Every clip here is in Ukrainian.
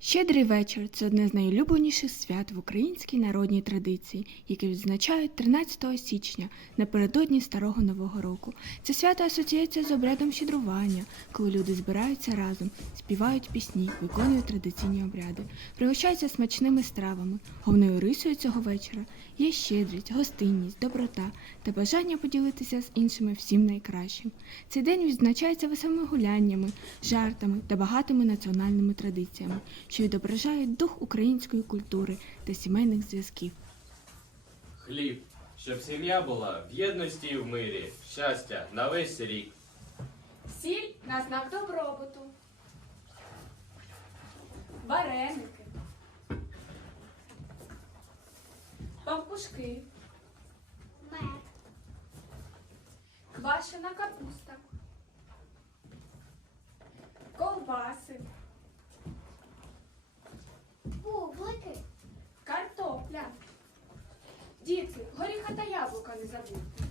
Щедрий вечір це одне з найулюбленіших свят в українській народній традиції, яке відзначають 13 січня напередодні Старого Нового року. Це свято асоціюється з обрядом щедрування, коли люди збираються разом, співають пісні, виконують традиційні обряди, пригощаються смачними стравами. Головною рисою цього вечора є щедрість, гостинність, доброта та бажання поділитися з іншими всім найкращим. Цей день відзначається веселими гуляннями, жартами та багатими національними традиціями, що відображають дух української культури та сімейних зв'язків. Хліб, щоб сім'я була в єдності і в мирі, щастя на весь рік. Сіль на знак добробуту. Вареники. Пампушки. Мед, Квашена капуста. Ковбаси. Бублики, Картопля. Діти, горіха та яблука не забудьте.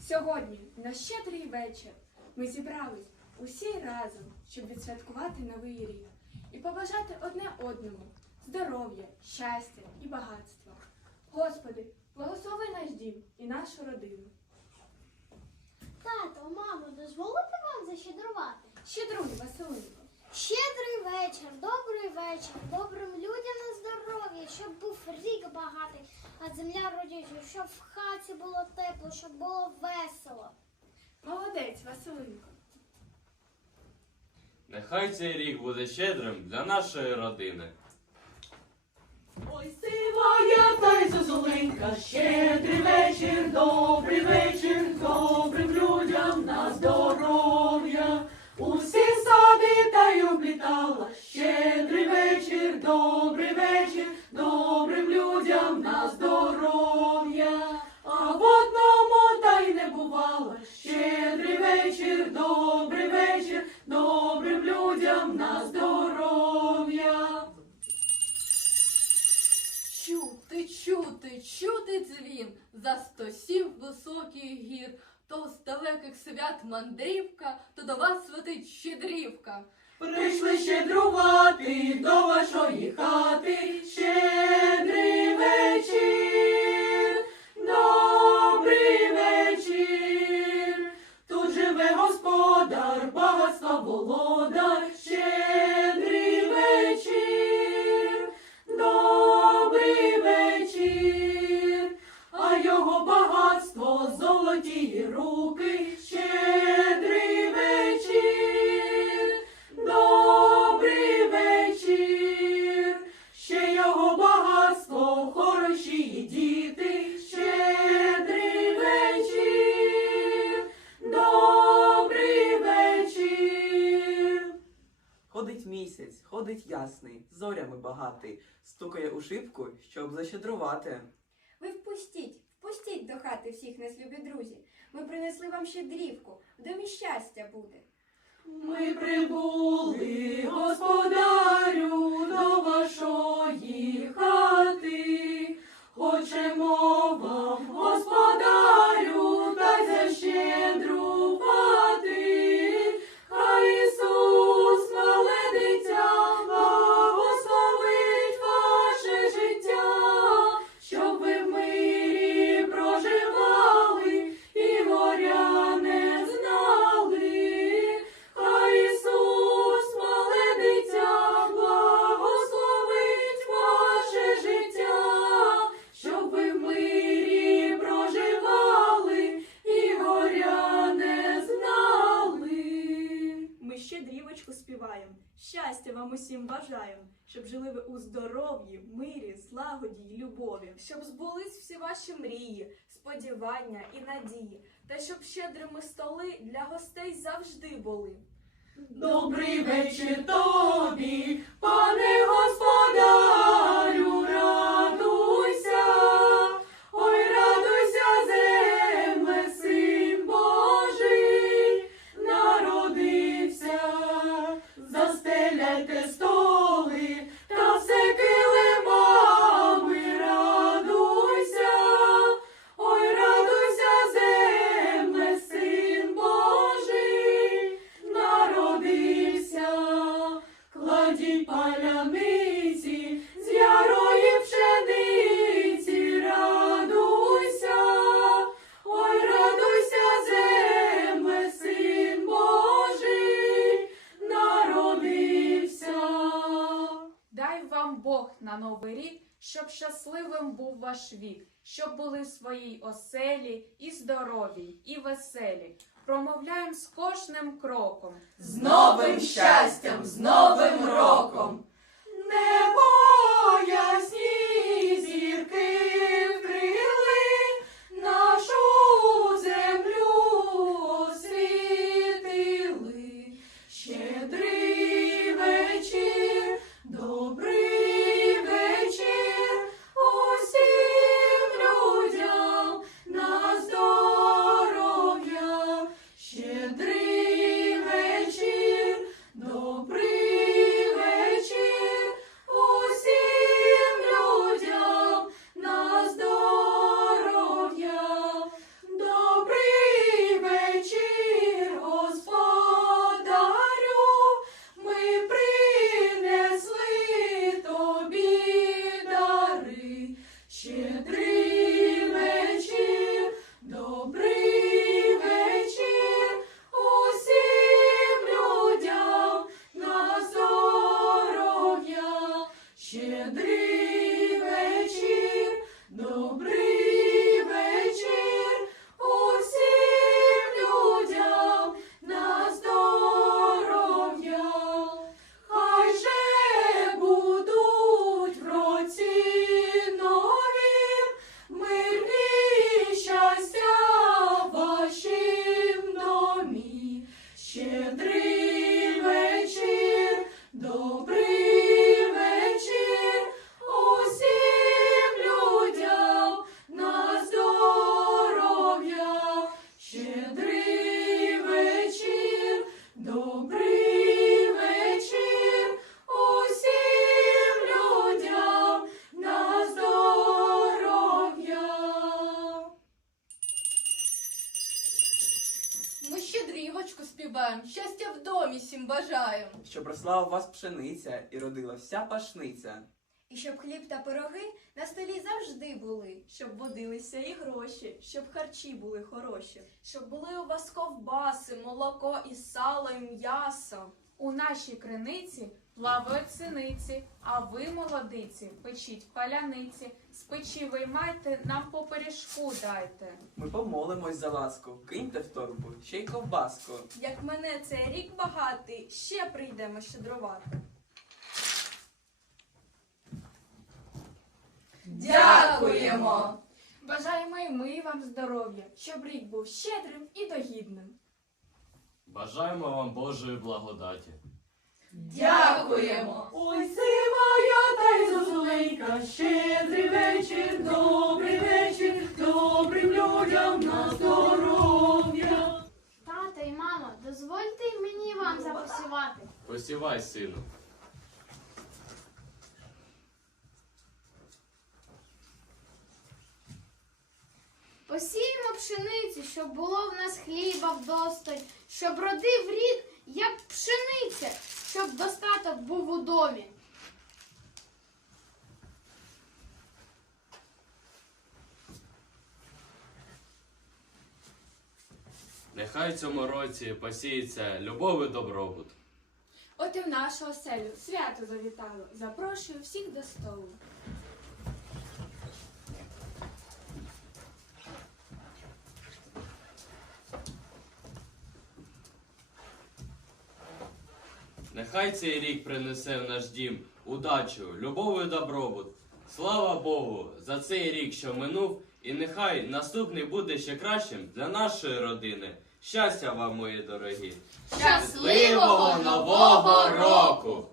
Сьогодні, на щедрий вечір, ми зібрались усі разом, щоб відсвяткувати новий рік побажати одне одному здоров'я, щастя і багатства. Господи, благослови наш дім і нашу родину. тато, мамо, дозволите вам защедрувати? Щедруй, Василинко. Щедрий вечір, добрий вечір, добрим людям на здоров'я, щоб був рік багатий, а земля родюча, щоб в хаті було тепло, щоб було весело. Молодець, Василинко. Нехай цей рік буде щедрим для нашої родини. Ой, сивая та й зозуленька, щедрий вечір, добрий вечір, людям на здоров'я. Чути, чути, чути дзвін за сто сім високих гір, то з далеких свят мандрівка, то до вас летить щедрівка. Прийшли щедрувати до вашої хати. Місяць, ходить ясний, зорями багатий, стукає у шибку, щоб защедрувати. Ви впустіть, впустіть до хати всіх нас, любі друзі. Ми принесли вам щедрівку, в домі щастя буде. Ми прибули, господарю, вам усім бажаю, щоб жили ви у здоров'ї, мирі, злагоді й любові. Щоб збулись всі ваші мрії, сподівання і надії, та щоб щедрими столи для гостей завжди були. Добрий вечір тобі, пане господарю, радій паляниці, з ярої пшениці радуйся, ой, радуйся, земле, син Божий народився. Дай вам Бог на новий рік, щоб щасливим був ваш вік, щоб були в своїй оселі і здорові, і веселі. Промовляємо з кожним кроком. З новим щастям, з новим роком. Не ясні Щоб росла у вас пшениця і родила вся пашниця. І щоб хліб та пироги на столі завжди були. Щоб водилися і гроші, щоб харчі були хороші, щоб були у вас ковбаси, молоко і сало, і м'ясо. У нашій криниці плавають синиці, а ви, молодиці, печіть паляниці, з печі виймайте, нам по пиріжку дайте. Ми помолимось за ласку, киньте в торбу, ще й ковбаску. Як мене цей рік багатий, ще прийдемо щедрувати. Дякуємо! Бажаємо і ми вам здоров'я, щоб рік був щедрим і догідним. Бажаємо вам Божої благодаті. Дякуємо! Ой, сивая та й зозуленька, щедрий вечір, добрий вечір, добрим людям на здоров'я. Тата і мама, дозвольте й мені вам запосівати. Посівай, сину. Посіємо пшениці, щоб було в нас хліба вдосталь, щоб родив рід, як пшениця, щоб достаток був у домі. Нехай цьому році посіється любов і добробут. От і в нашу оселю свято завітало. Запрошую всіх до столу. Нехай цей рік принесе в наш дім удачу, любов і добробут. Слава Богу, за цей рік, що минув, і нехай наступний буде ще кращим для нашої родини. Щастя вам, мої дорогі! Щасливого Нового року!